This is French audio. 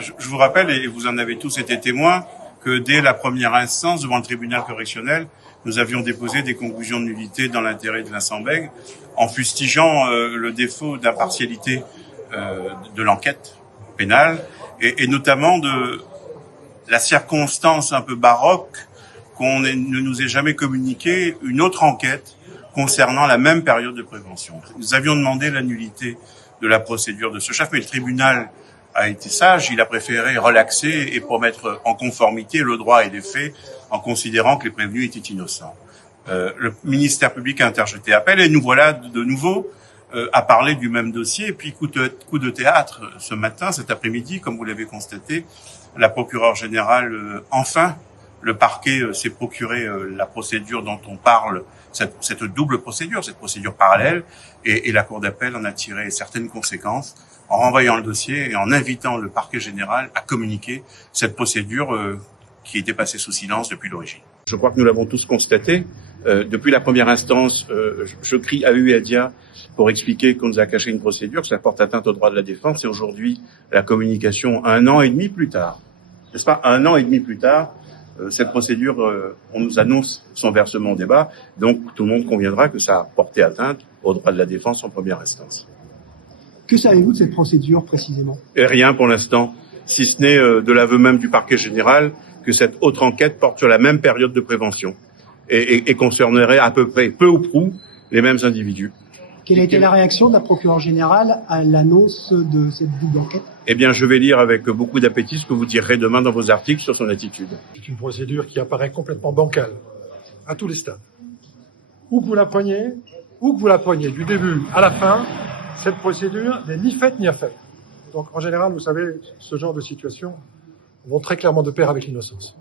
Je vous rappelle, et vous en avez tous été témoins, que dès la première instance, devant le tribunal correctionnel, nous avions déposé des conclusions de nullité dans l'intérêt de Vincent Bègue, en fustigeant le défaut d'impartialité de l'enquête pénale, et notamment de la circonstance un peu baroque qu'on ne nous ait jamais communiqué une autre enquête concernant la même période de prévention. Nous avions demandé la nullité de la procédure de ce chef, mais le tribunal a été sage, il a préféré relaxer et pour mettre en conformité le droit et les faits en considérant que les prévenus étaient innocents. Le ministère public a interjeté appel et nous voilà de nouveau à parler du même dossier. Et puis coup de théâtre ce matin, cet après-midi, comme vous l'avez constaté, la procureure générale, enfin, le parquet s'est procuré la procédure dont on parle, cette double procédure, cette procédure parallèle, et la Cour d'appel en a tiré certaines conséquences en renvoyant le dossier et en invitant le parquet général à communiquer cette procédure qui était passée sous silence depuis l'origine. Je crois que nous l'avons tous constaté. Depuis la première instance, je crie à hu et à dia pour expliquer qu'on nous a caché une procédure, que ça porte atteinte aux droits de la défense. Et aujourd'hui, la communication, 1 an et demi plus tard, n'est-ce pas, 1 an et demi plus tard, cette procédure, on nous annonce son versement au débat. Donc tout le monde conviendra que ça a porté atteinte aux droits de la défense en première instance. Que savez-vous de cette procédure précisément? Et rien pour l'instant, si ce n'est de l'aveu même du parquet général que cette autre enquête porte sur la même période de prévention et concernerait à peu près, peu ou prou, les mêmes individus. Quelle a été la réaction de la procureure générale à l'annonce de cette double enquête? Eh bien, je vais lire avec beaucoup d'appétit ce que vous direz demain dans vos articles sur son attitude. C'est une procédure qui apparaît complètement bancale, à tous les stades. Où que vous la preniez, du début à la fin, cette procédure n'est ni faite ni à faire. Donc, en général, vous savez, ce genre de situation vont très clairement de pair avec l'innocence.